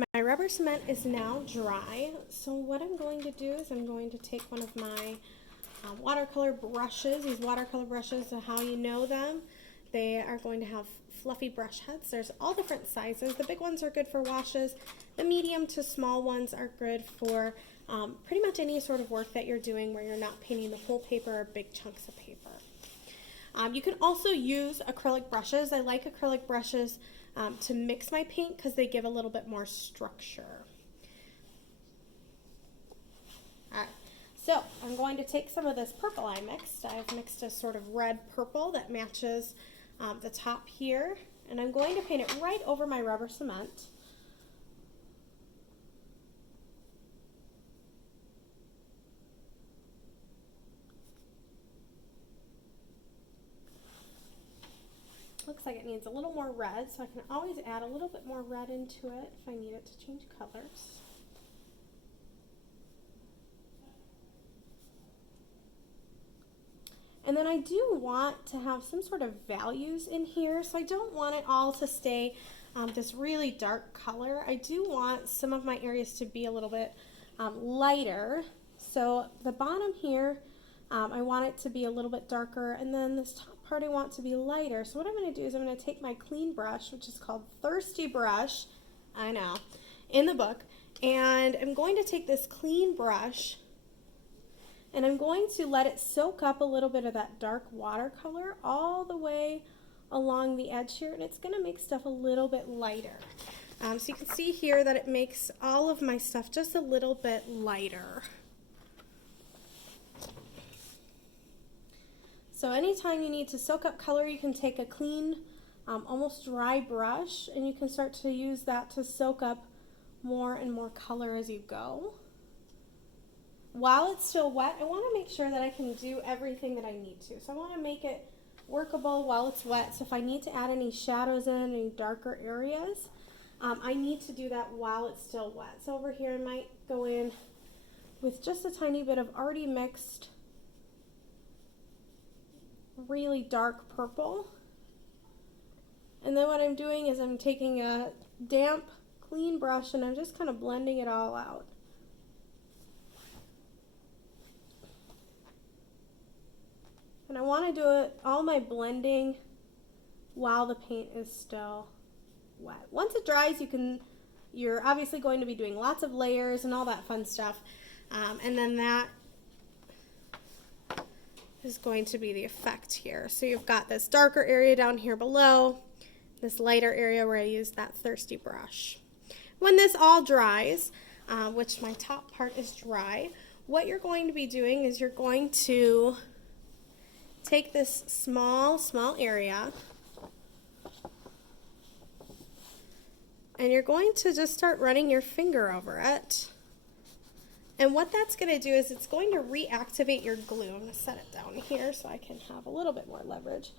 My rubber cement is now dry, so what I'm going to do is I'm going to take one of my watercolor brushes. These watercolor brushes are how you know them. They are going to have fluffy brush heads. There's all different sizes. The big ones are good for washes. The medium to small ones are good for pretty much any sort of work that you're doing where you're not painting the whole paper or big chunks of paper. You can also use acrylic brushes. I like acrylic brushes to mix my paint because they give a little bit more structure. Alright, so I'm going to take some of this purple I mixed. I've mixed a sort of red purple that matches the top here, and I'm going to paint it right over my rubber cement. Looks like it needs a little more red, so I can always add a little bit more red into it if I need it to change colors. And then I do want to have some sort of values in here, so I don't want it all to stay this really dark color. I do want some of my areas to be a little bit lighter. So the bottom here, I want it to be a little bit darker, and then this top part I want to be lighter. So what I'm going to do is I'm going to take my clean brush, which is called Thirsty Brush, I know, in the book, and I'm going to take this clean brush and I'm going to let it soak up a little bit of that dark watercolor all the way along the edge here, and it's going to make stuff a little bit lighter. So you can see here that it makes all of my stuff just a little bit lighter. So anytime you need to soak up color, you can take a clean, almost dry brush, and you can start to use that to soak up more and more color as you go. While it's still wet, I want to make sure that I can do everything that I need to. So I want to make it workable while it's wet. So if I need to add any shadows in, any darker areas, I need to do that while it's still wet. So over here I might go in with just a tiny bit of already mixed really dark purple. And then what I'm doing is I'm taking a damp, clean brush and I'm just kind of blending it all out. And I want to do all my blending while the paint is still wet. Once it dries, you're obviously going to be doing lots of layers and all that fun stuff. And then that is going to be the effect here. So you've got this darker area down here below, this lighter area where I used that Thirsty brush. When this all dries, which my top part is dry, what you're going to be doing is you're going to take this small area and you're going to just start running your finger over it. And what that's going to do is it's going to reactivate your glue. I'm going to set it down here so I can have a little bit more leverage.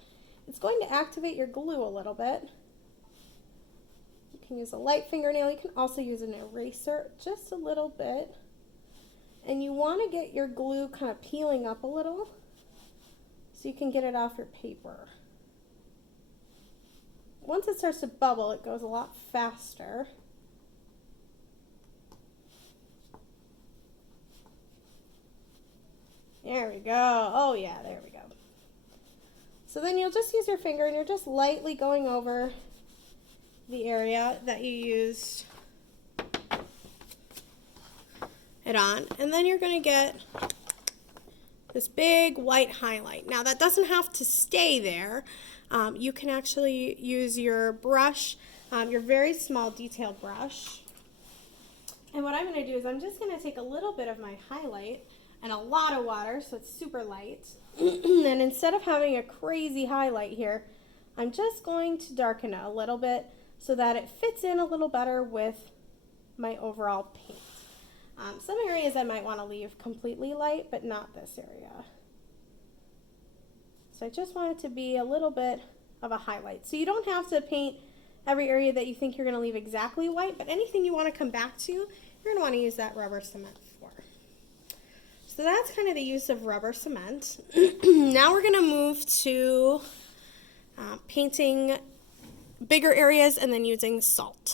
It's going to activate your glue a little bit. You can use a light fingernail. You can also use an eraser just a little bit. And you want to get your glue kind of peeling up a little so you can get it off your paper. Once it starts to bubble, it goes a lot faster. There we go. Oh yeah, there we go. So then you'll just use your finger and you're just lightly going over the area that you used it on. And then you're going to get this big white highlight. Now that doesn't have to stay there. You can actually use your brush, your very small detail brush. And what I'm going to do is I'm just going to take a little bit of my highlight and a lot of water, so it's super light. And instead of having a crazy highlight here, I'm just going to darken it a little bit so that it fits in a little better with my overall paint. Some areas I might want to leave completely light, but not this area. So I just want it to be a little bit of a highlight. So you don't have to paint every area that you think you're going to leave exactly white, but anything you want to come back to, you're going to want to use that rubber cement for. So that's kind of the use of rubber cement. Now we're going to move to painting bigger areas and then using salt.